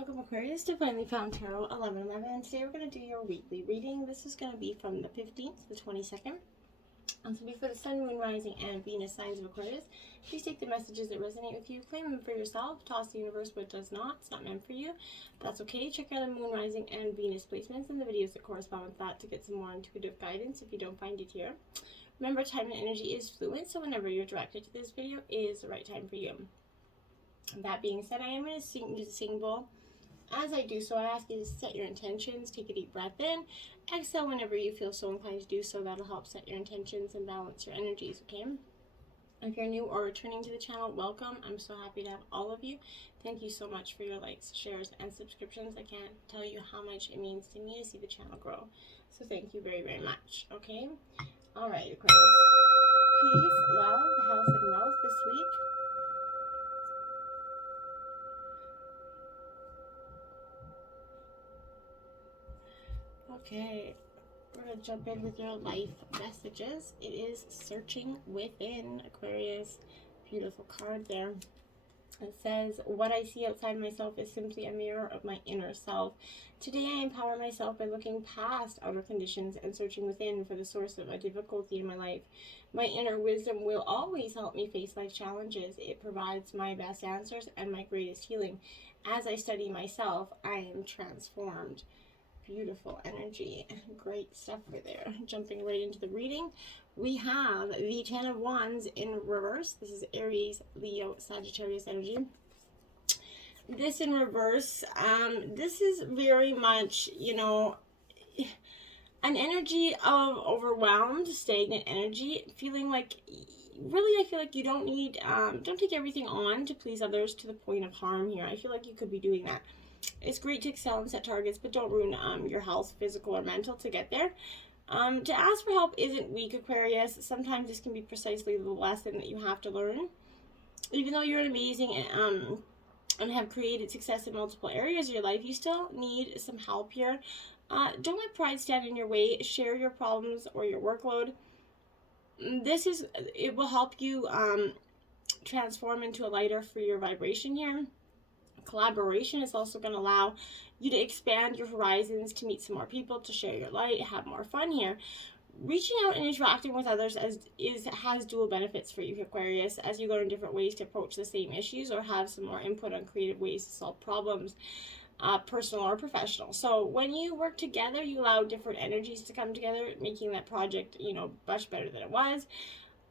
Welcome Aquarius to Finally Found Tarot 1111, and today we're going to do your weekly reading. This is going to be from the 15th to the 22nd. And so before the Sun, Moon, Rising, and Venus signs of Aquarius, please take the messages that resonate with you, claim them for yourself, toss the universe what does not. It's not meant for you. That's okay. Check out the Moon, Rising, and Venus placements and the videos that correspond with that to get some more intuitive guidance if you don't find it here. Remember, time and energy is fluid, so whenever you're directed to this video is the right time for you. That being said, I am going to use the singing bowl. As I do so, I ask you to set your intentions, take a deep breath in, exhale whenever you feel so inclined to do so. That'll help set your intentions and balance your energies, okay? If you're new or returning to the channel, welcome. I'm so happy to have all of you. Thank you so much for your likes, shares, and subscriptions. I can't tell you how much it means to me to see the channel grow. So thank you very, very much, okay? All right, Aquarius. Peace, love, health, and wealth this week. Okay, we're going to jump in with your life messages. It is Searching Within, Aquarius. Beautiful card there. It says, what I see outside myself is simply a mirror of my inner self. Today I empower myself by looking past outer conditions and searching within for the source of a difficulty in my life. My inner wisdom will always help me face life challenges. It provides my best answers and my greatest healing. As I study myself, I am transformed. Beautiful energy. Great stuff right there. Jumping right into the reading, we have the 10 of Wands in reverse. This is Aries, Leo, Sagittarius energy. This in reverse, this is very much, you know, an energy of overwhelmed, stagnant energy, feeling like, really, I feel like you don't need, don't take everything on to please others to the point of harm here. I feel like you could be doing that. It's great to excel and set targets, but don't ruin your health, physical or mental, to get there. To ask for help isn't weak, Aquarius. Sometimes this can be precisely the lesson that you have to learn. Even though you're amazing and have created success in multiple areas of your life, you still need some help here. Don't let pride stand in your way. Share your problems or your workload. It will help you transform into a lighter, freer vibration here. Collaboration is also going to allow you to expand your horizons, to meet some more people, to share your light, have more fun here. Reaching out and interacting with others has dual benefits for you, Aquarius, as you learn different ways to approach the same issues or have some more input on creative ways to solve problems, personal or professional. So when you work together, you allow different energies to come together, making that project, you know, much better than it was.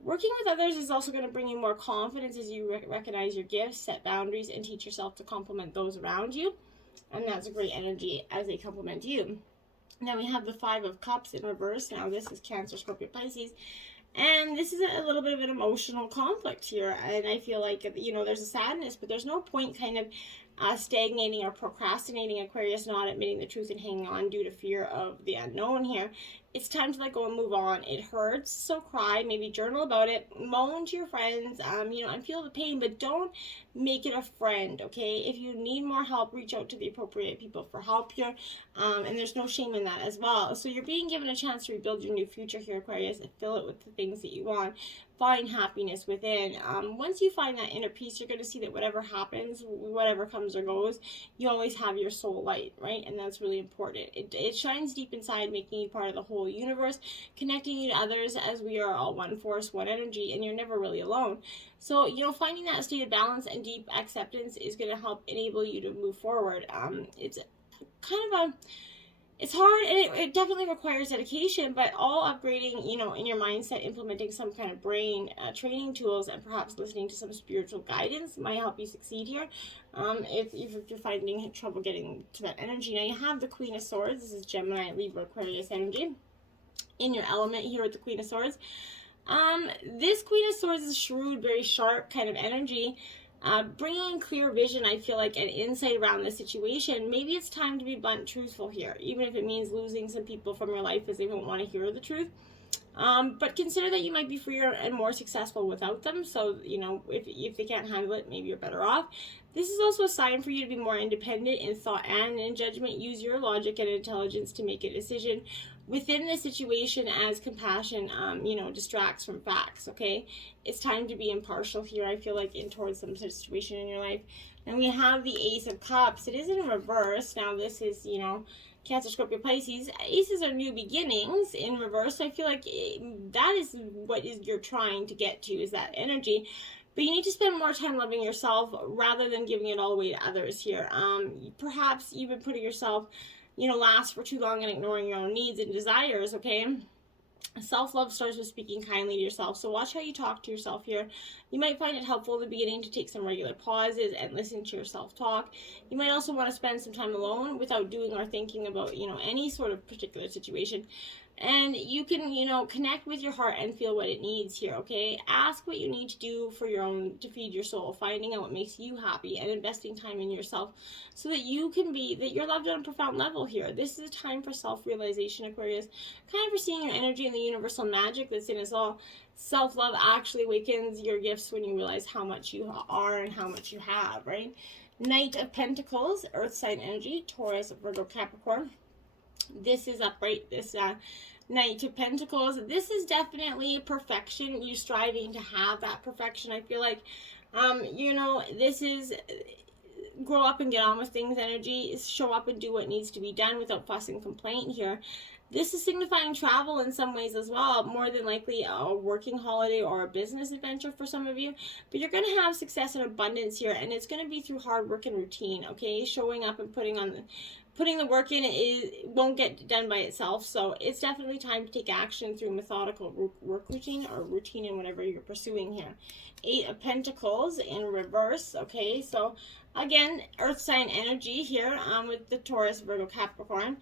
Working with others is also going to bring you more confidence as you recognize your gifts, set boundaries, and teach yourself to compliment those around you. And that's a great energy as they compliment you. Now we have the 5 of Cups in reverse. Now this is Cancer, Scorpio, Pisces. And this is a little bit of an emotional conflict here. And I feel like, you know, there's a sadness, but there's no point kind of stagnating or procrastinating, Aquarius, not admitting the truth and hanging on due to fear of the unknown here. It's time to let go and move on. It hurts, so cry, maybe journal about it, moan to your friends, you know, and feel the pain, but don't make it a friend, okay? If you need more help, reach out to the appropriate people for help here, and there's no shame in that as well. So you're being given a chance to rebuild your new future here, Aquarius, and fill it with the things that you want. Find happiness within. Once you find that inner peace, you're going to see that whatever happens, whatever comes or goes, you always have your soul light, right? And that's really important. It shines deep inside, making you part of the whole universe, connecting you to others, as we are all one force, one energy, and you're never really alone. So, you know, finding that state of balance and deep acceptance is going to help enable you to move forward. It's kind of it's hard, and it definitely requires dedication, but all upgrading, you know, in your mindset, implementing some kind of brain training tools, and perhaps listening to some spiritual guidance might help you succeed here. If you're finding trouble getting to that energy. Now you have the Queen of Swords. This is Gemini, Libra, Aquarius energy in your element here with the Queen of Swords. This Queen of Swords is shrewd, very sharp kind of energy. Bringing clear vision, I feel like, and insight around the situation. Maybe it's time to be blunt, truthful here, even if it means losing some people from your life as they won't want to hear the truth. But consider that you might be freer and more successful without them. So, you know, if they can't handle it, maybe you're better off. This is also a sign for you to be more independent in thought and in judgment. Use your logic and intelligence to make a decision. within the situation as compassion, distracts from facts, okay? It's time to be impartial here, I feel like, in towards some situation in your life. And we have the Ace of Cups. It is in reverse. Now, this is, Cancer, Scorpio, Pisces. Aces are new beginnings in reverse. So I feel like that is what you're trying to get to, is that energy. But you need to spend more time loving yourself rather than giving it all away to others here. Perhaps you've been putting yourself, last for too long and ignoring your own needs and desires, okay? Self-love starts with speaking kindly to yourself. So watch how you talk to yourself here. You might find it helpful in the beginning to take some regular pauses and listen to your self-talk. You might also want to spend some time alone without doing or thinking about, any sort of particular situation. And you can, connect with your heart and feel what it needs here, okay? Ask what you need to do to feed your soul, finding out what makes you happy and investing time in yourself so that you're loved on a profound level here. This is a time for self-realization, Aquarius, kind of for seeing your energy and the universal magic that's in us all. Self-love actually awakens your gifts when you realize how much you are and how much you have, right? Knight of Pentacles, Earth sign energy, Taurus, Virgo, Capricorn. This is upright, this Knight of Pentacles. This is definitely perfection. You're striving to have that perfection. I feel like, this is grow up and get on with things energy. Show up and do what needs to be done without fuss and complaint here. This is signifying travel in some ways as well, more than likely a working holiday or a business adventure for some of you. But you're going to have success and abundance here, and it's going to be through hard work and routine, okay? Showing up and putting the work in won't get done by itself, so it's definitely time to take action through methodical work routine or routine in whatever you're pursuing here. 8 of Pentacles in reverse, okay? So, again, Earth sign energy here with the Taurus, Virgo, Capricorn.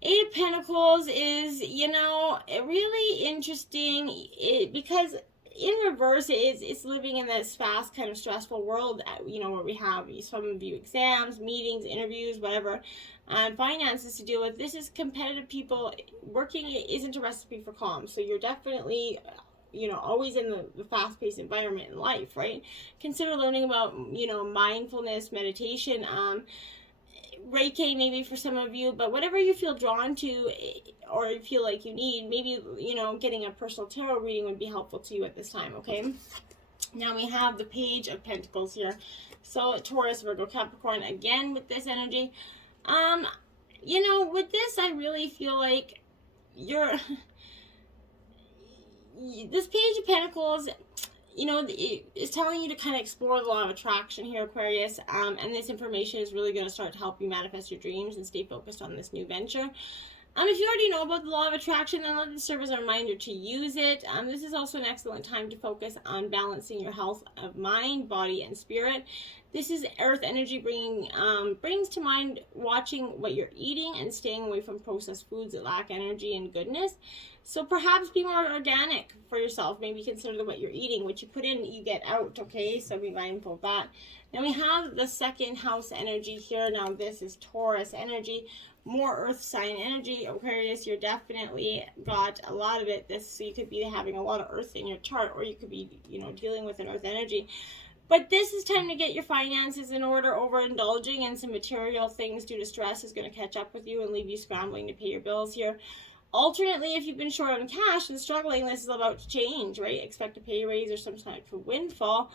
8 of Pentacles is, really interesting because in reverse, it's living in this fast, kind of stressful world, where we have some of you exams, meetings, interviews, whatever, finances to deal with. This is competitive people. Working isn't a recipe for calm. So you're definitely, always in the fast-paced environment in life, right? Consider learning about, mindfulness, meditation, Reiki maybe for some of you, but whatever you feel drawn to or you feel like you need, maybe, getting a personal tarot reading would be helpful to you at this time, okay? Now we have the Page of Pentacles here. So Taurus, Virgo, Capricorn, again with this energy. With this, I really feel like this Page of Pentacles, it's telling you to kind of explore the law of attraction here, Aquarius, and this information is really going to start to help you manifest your dreams and stay focused on this new venture. If you already know about the law of attraction, then let this serve as a reminder to use it. This is also an excellent time to focus on balancing your health of mind, body, and spirit. This is Earth energy brings to mind watching what you're eating and staying away from processed foods that lack energy and goodness. So perhaps be more organic for yourself. Maybe consider what you're eating. What you put in, you get out, okay? So be mindful of that. Then we have the second house energy here. Now this is Taurus energy, more earth sign energy. Aquarius, you're definitely got a lot of it. So you could be having a lot of earth in your chart, or you could be, dealing with an earth energy. But this is time to get your finances in order. Overindulging in some material things due to stress is going to catch up with you and leave you scrambling to pay your bills here. Alternately, if you've been short on cash and struggling, this is about to change, right? Expect a pay raise or some type of windfall.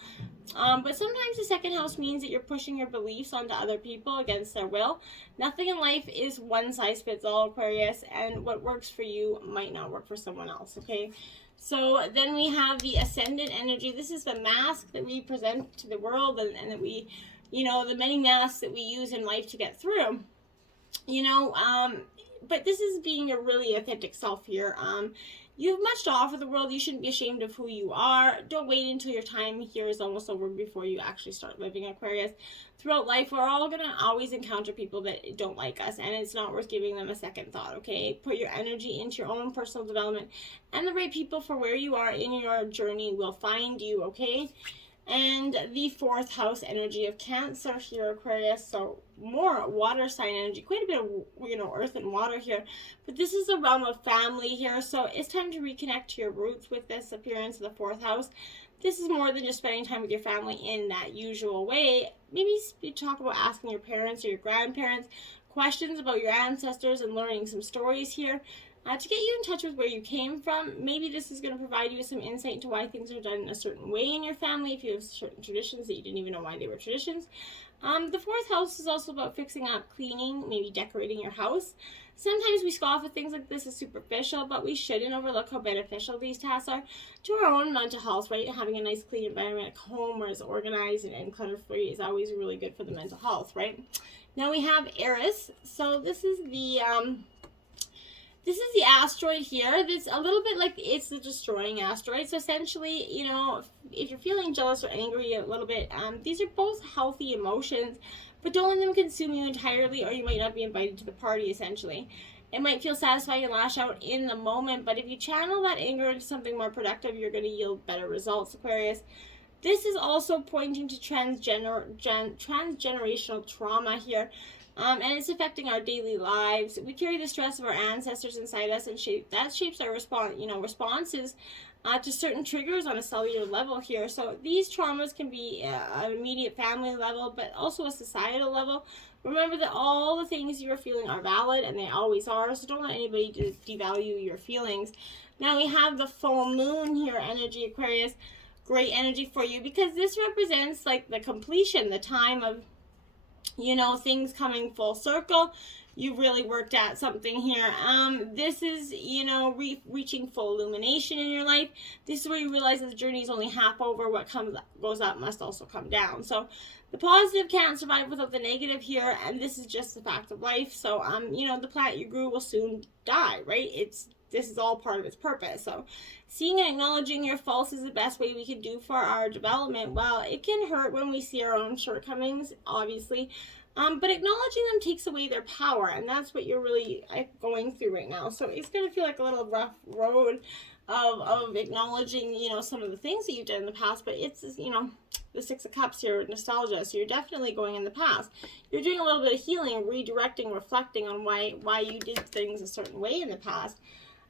But sometimes the second house means that you're pushing your beliefs onto other people against their will. Nothing in life is one size fits all, Aquarius, and what works for you might not work for someone else, okay? So then we have the Ascendant energy. This is the mask that we present to the world and that we, the many masks that we use in life to get through. But this is being a really authentic self here. You have much to offer the world. You shouldn't be ashamed of who you are. Don't wait until your time here is almost over before you actually start living, Aquarius. Throughout life, we're all going to always encounter people that don't like us, and it's not worth giving them a second thought, okay? Put your energy into your own personal development, and the right people for where you are in your journey will find you, okay? And the fourth house energy of Cancer here, Aquarius. So more water sign energy, quite a bit of, earth and water here. But this is a realm of family here. So it's time to reconnect to your roots with this appearance of the fourth house. This is more than just spending time with your family in that usual way. Maybe you talk about asking your parents or your grandparents questions about your ancestors and learning some stories here to get you in touch with where you came from. Maybe this is going to provide you with some insight into why things are done in a certain way in your family, if you have certain traditions that you didn't even know why they were traditions. The fourth house is also about fixing up, cleaning, maybe decorating your house. Sometimes we scoff at things like this as superficial, but we shouldn't overlook how beneficial these tasks are to our own mental health, right? Having a nice clean environment at home where it's organized and clutter-free is always really good for the mental health, right? Now we have Eris. So this is the asteroid here. That's a little bit like it's the destroying asteroid. So essentially, you know, if you're feeling jealous or angry a little bit, these are both healthy emotions, but don't let them consume you entirely or you might not be invited to the party, essentially. It might feel satisfying and lash out in the moment, but if you channel that anger into something more productive, you're going to yield better results, Aquarius. This is also pointing to transgenerational trauma here. And it's affecting our daily lives. We carry the stress of our ancestors inside us, and that shapes our responses to certain triggers on a cellular level here. So these traumas can be an immediate family level, but also a societal level. Remember that all the things you are feeling are valid, and they always are. So don't let anybody devalue your feelings. Now we have the full moon here, energy, Aquarius. Great energy for you because this represents like the completion, the time of, you know, things coming full circle. You really worked at something here. This is, you know, reaching full illumination in your life. This is where you realize that the journey is only half over. What goes up must also come down. So the positive can't survive without the negative here, and this is just the fact of life. So you know, the planet you grew will soon die, right? This is all part of its purpose. So seeing and acknowledging your faults is the best way we can do for our development. Well, it can hurt when we see our own shortcomings, obviously. But acknowledging them takes away their power, and that's what you're really going through right now. So it's going to feel like a little rough road of acknowledging, you know, some of the things that you've done in the past, but it's, you know, the Six of Cups here, nostalgia, so you're definitely going in the past. You're doing a little bit of healing, redirecting, reflecting on why you did things a certain way in the past.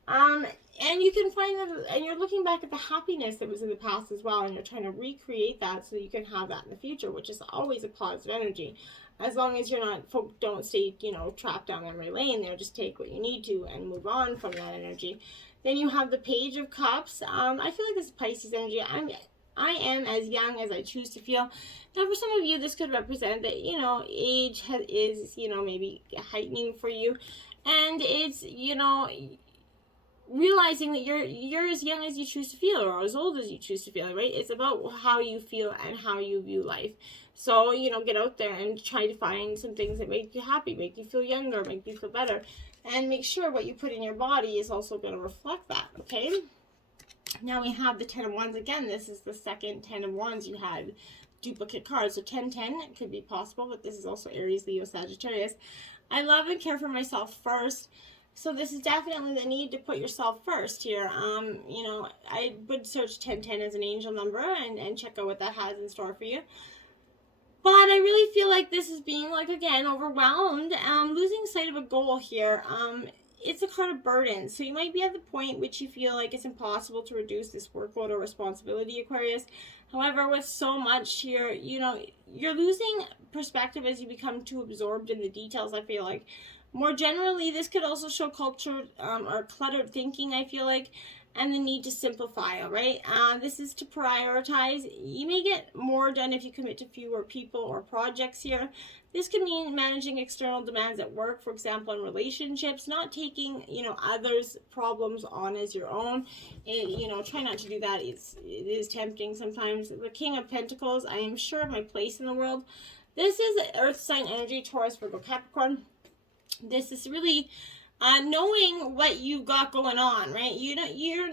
And you can find that, and you're looking back at the happiness that was in the past as well, and you're trying to recreate that so you can have that in the future, which is always a positive energy. As long as you're not, don't stay, you know, trapped down memory lane there. Just take what you need to and move on from that energy. Then you have the Page of Cups. I feel like this is Pisces energy. I am as young as I choose to feel. Now, for some of you, this could represent that, you know, age is, you know, maybe heightening for you. And it's, you know, realizing that you're as young as you choose to feel or as old as you choose to feel, right? It's about how you feel and how you view life. So, you know, get out there and try to find some things that make you happy, make you feel younger, make you feel better. And make sure what you put in your body is also going to reflect that, okay? Now we have the 10 of Wands again. This is the second 10 of Wands you had duplicate cards. So 10-10 could be possible, but this is also Aries, Leo, Sagittarius. I love and care for myself first. So this is definitely the need to put yourself first here. You know, I would search 1010 as an angel number and check out what that has in store for you. But I really feel like this is being, like, again, overwhelmed. Losing sight of a goal here. It's a card of burden. So you might be at the point which you feel like it's impossible to reduce this workload or responsibility, Aquarius. However, with so much here, you know, you're losing perspective as you become too absorbed in the details, I feel like. More generally, this could also show culture or cluttered thinking, I feel like, and the need to simplify, all right? This is to prioritize. You may get more done if you commit to fewer people or projects here. This could mean managing external demands at work, for example, in relationships, not taking, you know, others' problems on as your own. You know, try not to do that. It is tempting sometimes. The King of Pentacles, I am sure of my place in the world. This is Earth sign energy, Taurus, Virgo, Capricorn. This is really knowing what you've got going on, right?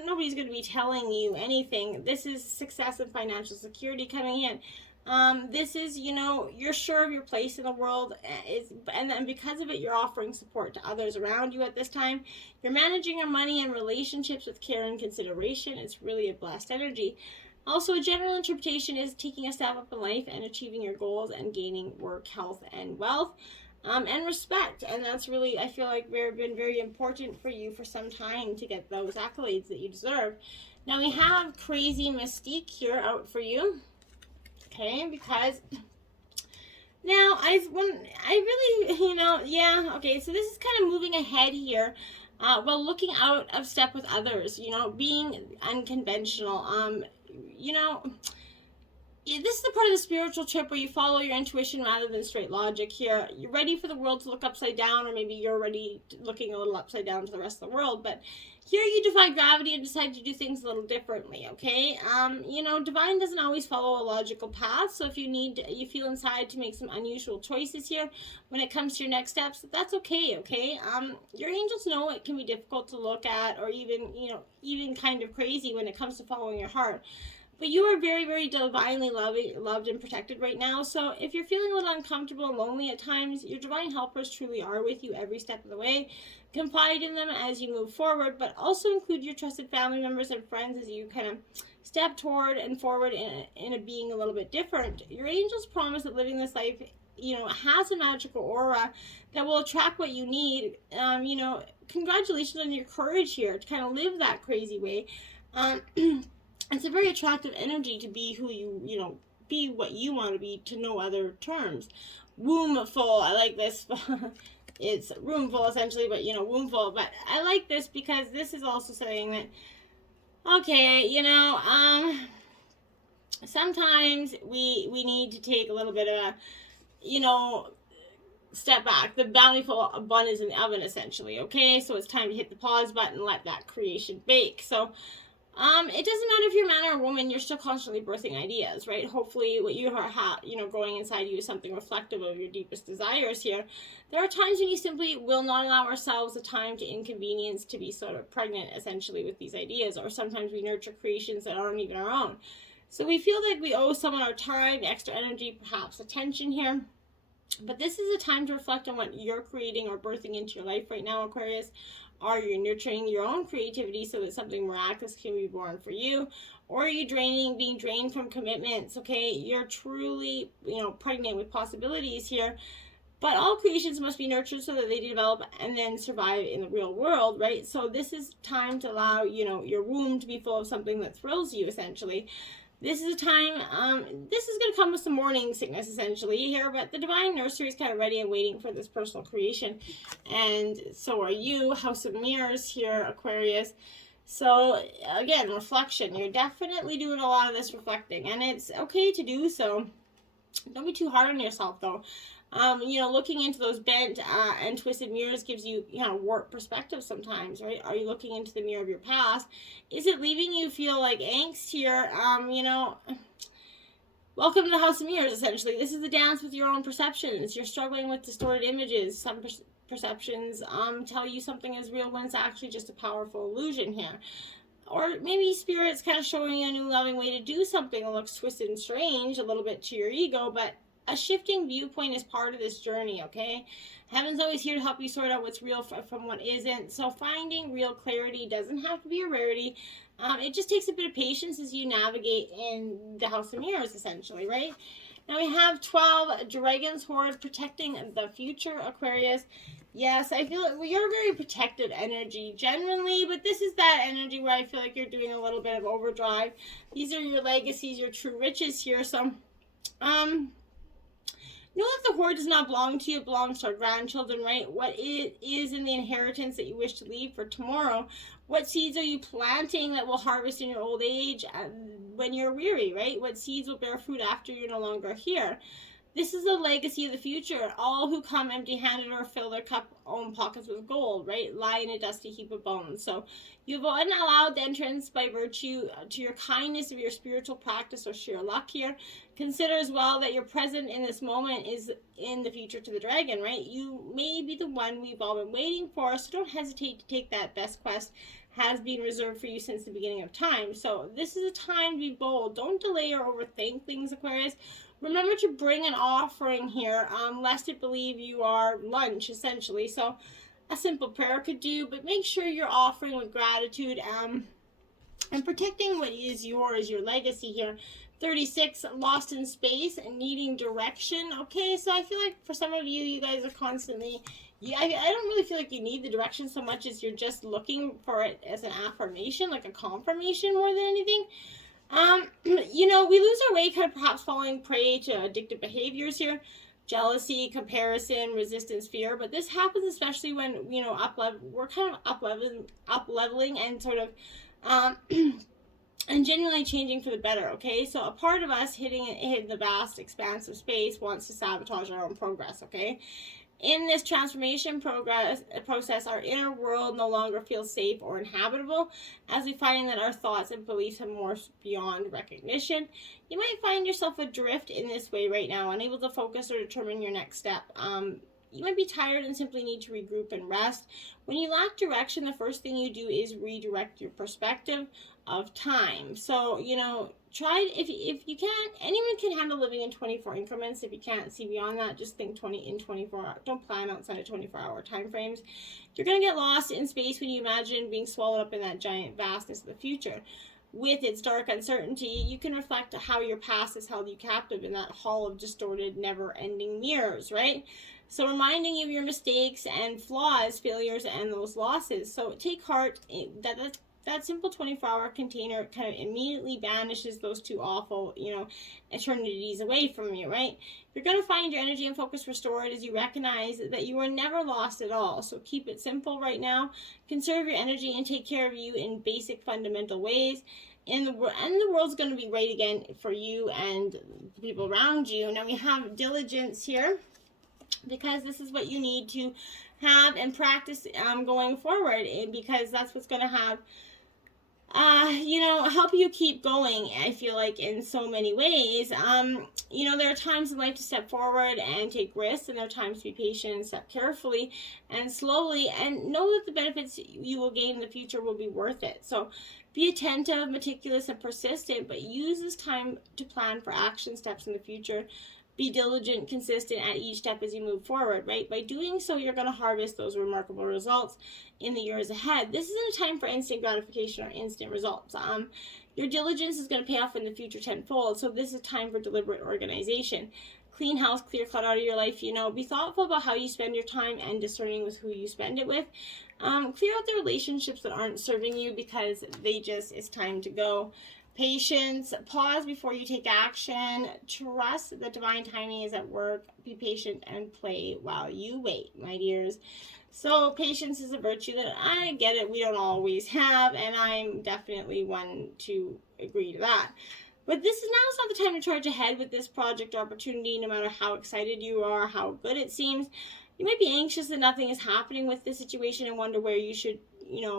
Nobody's going to be telling you anything. This is success and financial security coming in. This is, you know, you're sure of your place in the world, and then because of it, you're offering support to others around you at this time. You're managing your money and relationships with care and consideration. It's really a blessed energy. Also, a general interpretation is taking a step up in life and achieving your goals and gaining work, health, and wealth. And respect, and that's really, I feel like, been very important for you for some time to get those accolades that you deserve. Now we have Crazy Mystique here out for you, okay, because now I yeah, okay, so this is kind of moving ahead here, while looking out of step with others, being unconventional, you know, this is the part of the spiritual trip where you follow your intuition rather than straight logic here. You're ready for the world to look upside down, or maybe you're already looking a little upside down to the rest of the world, but here you defy gravity and decide to do things a little differently, okay? Divine doesn't always follow a logical path, so if you feel inside to make some unusual choices here when it comes to your next steps, that's okay, okay? Your angels know it can be difficult to look at, or even kind of crazy when it comes to following your heart. But you are very, very divinely loved and protected right now. So if you're feeling a little uncomfortable and lonely at times, your divine helpers truly are with you every step of the way. Confide in them as you move forward, but also include your trusted family members and friends as you kind of step toward and forward in a being a little bit different. Your angels promise that living this life, has a magical aura that will attract what you need. Congratulations on your courage here to kind of live that crazy way. It's a very attractive energy to be who be what you want to be, to no other terms. Womb full, I like this. It's room full essentially, but womb full. But I like this because this is also saying that, okay, sometimes we need to take a little bit of a, step back. The bountiful bun is in the oven essentially, okay? So it's time to hit the pause button and let that creation bake. So it doesn't matter if you're a man or a woman, you're still constantly birthing ideas, right? Hopefully what you are, growing inside you is something reflective of your deepest desires here. There are times when you simply will not allow ourselves the time to inconvenience to be sort of pregnant, essentially, with these ideas, or sometimes we nurture creations that aren't even our own. So we feel like we owe someone our time, extra energy, perhaps attention here. But this is a time to reflect on what you're creating or birthing into your life right now, Aquarius. Are you nurturing your own creativity so that something miraculous can be born for you? Or are you being drained from commitments, okay? You're truly, pregnant with possibilities here. But all creations must be nurtured so that they develop and then survive in the real world, right? So this is time to allow, your womb to be full of something that thrills you, essentially. This is a time, this is going to come with some morning sickness, essentially, here, but the divine nursery is kind of ready and waiting for this personal creation, and so are you. House of Mirrors here, Aquarius. So, again, reflection. You're definitely doing a lot of this reflecting, and it's okay to do so. Don't be too hard on yourself, though. Looking into those bent and twisted mirrors gives you, warped perspective sometimes, right? Are you looking into the mirror of your past? Is it leaving you feel like angst here? Welcome to the House of Mirrors, essentially. This is the dance with your own perceptions. You're struggling with distorted images. Some perceptions tell you something is real when it's actually just a powerful illusion here. Or maybe Spirit's kind of showing you a new loving way to do something that looks twisted and strange a little bit to your ego, but a shifting viewpoint is part of this journey, okay? Heaven's always here to help you sort out what's real from what isn't. So finding real clarity doesn't have to be a rarity. It just takes a bit of patience as you navigate in the House of Mirrors, essentially, right? Now we have 12 Dragon's Horde protecting the future, Aquarius. Yes, I feel like you're a very protected energy, genuinely, but this is that energy where I feel like you're doing a little bit of overdrive. These are your legacies, your true riches here. So, know that the hoard does not belong to you, it belongs to our grandchildren, right? What it is in the inheritance that you wish to leave for tomorrow? What seeds are you planting that will harvest in your old age when you're weary, right? What seeds will bear fruit after you're no longer here? This is the legacy of the future. All who come empty-handed or fill their own pockets with gold, right, lie in a dusty heap of bones. So you've unallowed entrance by virtue to your kindness of your spiritual practice or sheer luck here. Consider as well that your present in this moment is in the future to the dragon, right? You may be the one we've all been waiting for, so don't hesitate to take that best quest. Has been reserved for you since the beginning of time. So this is a time to be bold. Don't delay or overthink things, Aquarius. Remember to bring an offering here, lest it believe you are lunch, essentially. So a simple prayer could do, but make sure you're offering with gratitude and protecting what is yours, your legacy here. 36, lost in space and needing direction. Okay, so I feel like for some of you, you guys are constantly... I don't really feel like you need the direction so much as you're just looking for it as an affirmation, like a confirmation more than anything. We lose our way kind of perhaps falling prey to addictive behaviors here. jealousy, comparison, resistance, fear. But this happens especially when, we're kind of up leveling and sort of and genuinely changing for the better, okay? So a part of us hitting the vast expanse of space wants to sabotage our own progress, okay? In this transformation process, our inner world no longer feels safe or inhabitable, as we find that our thoughts and beliefs have morphed beyond recognition. You might find yourself adrift in this way right now, unable to focus or determine your next step. You might be tired and simply need to regroup and rest. When you lack direction, the first thing you do is redirect your perspective of time. So, try, if you can't, anyone can handle living in 24 increments. If you can't see beyond that, just think 24 hours. Don't plan outside of 24-hour time frames. You're going to get lost in space when you imagine being swallowed up in that giant vastness of the future. With its dark uncertainty, you can reflect how your past has held you captive in that hall of distorted, never-ending mirrors, right? So reminding you of your mistakes and flaws, failures, and those losses. So take heart that simple 24-hour container kind of immediately banishes those two awful, eternities away from you, right? You're going to find your energy and focus restored as you recognize that you were never lost at all. So keep it simple right now. Conserve your energy and take care of you in basic fundamental ways. And the world's going to be right again for you and the people around you. Now we have diligence here, because this is what you need to have and practice going forward, and because that's what's going to have help you keep going, I feel like, in so many ways. There are times in life to step forward and take risks, and there are times to be patient and step carefully and slowly, and know that the benefits you will gain in the future will be worth it. So be attentive, meticulous, and persistent, but use this time to plan for action steps in the future. Be diligent, consistent at each step as you move forward, right? By doing so, you're going to harvest those remarkable results in the years ahead. This isn't a time for instant gratification or instant results. Your diligence is going to pay off in the future tenfold, so this is time for deliberate organization. Clean house, clear clutter out of your life, Be thoughtful about how you spend your time and discerning with who you spend it with. Clear out the relationships that aren't serving you, because it's time to go. Patience, pause before you take action. Trust that divine timing is at work. Be patient and play while you wait, my dears. So patience is a virtue that I get it, we don't always have, and I'm definitely one to agree to that. But this is not the time to charge ahead with this project or opportunity, no matter how excited you are, how good it seems. You might be anxious that nothing is happening with this situation and wonder where you should,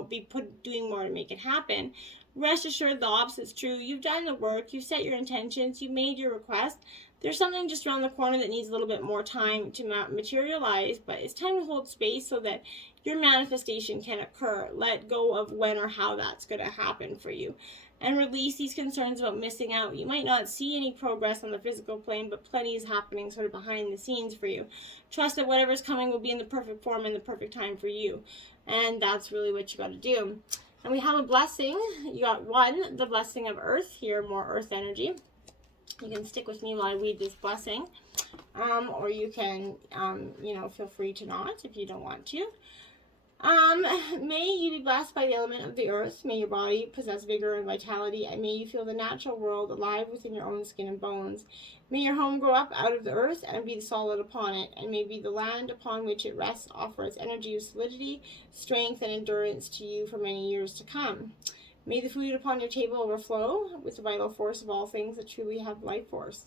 be doing more to make it happen. Rest assured, the opposite's true. You've done the work, you've set your intentions, you've made your request. There's something just around the corner that needs a little bit more time to materialize, but it's time to hold space so that your manifestation can occur. Let go of when or how that's going to happen for you, and release these concerns about missing out. You might not see any progress on the physical plane, but plenty is happening sort of behind the scenes for you. Trust that whatever's coming will be in the perfect form and the perfect time for you, and that's really what you got to do. And we have a blessing. You got one, the blessing of earth here, more earth energy. You can stick with me while I read this blessing. Or you can, feel free to not if you don't want to. May you be blessed by the element of the earth. May your body possess vigor and vitality, and may you feel the natural world alive within your own skin and bones. May your home grow up out of the earth and be solid upon it, and may be the land upon which it rests offer its energy of solidity, strength, and endurance to you for many years to come. May the food upon your table overflow with the vital force of all things that truly have life force.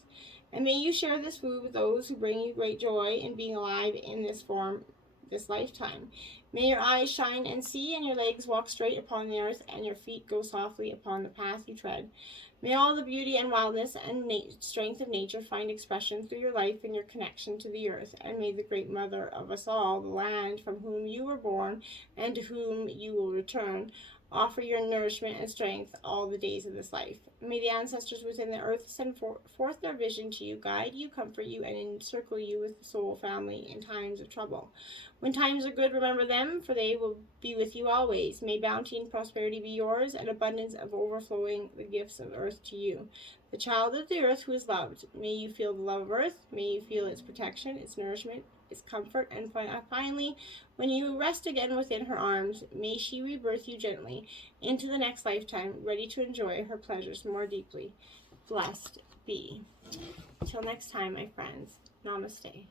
And may you share this food with those who bring you great joy in being alive in this form, this lifetime. May your eyes shine and see, and your legs walk straight upon the earth, and your feet go softly upon the path you tread. May all the beauty and wildness and strength of nature find expression through your life and your connection to the earth, and may the great mother of us all, the land from whom you were born and to whom you will return, offer your nourishment and strength all the days of this life. May the ancestors within the earth send forth their vision to you, guide you, comfort you, and encircle you with the soul family in times of trouble. When times are good, remember them, for they will be with you always. May bounty and prosperity be yours, and abundance of overflowing the gifts of earth to you. The child of the earth who is loved, may you feel the love of earth, may you feel its protection, its nourishment, its comfort, and finally, when you rest again within her arms, may she rebirth you gently into the next lifetime, ready to enjoy her pleasures more deeply. Blessed be. Till next time, my friends. Namaste.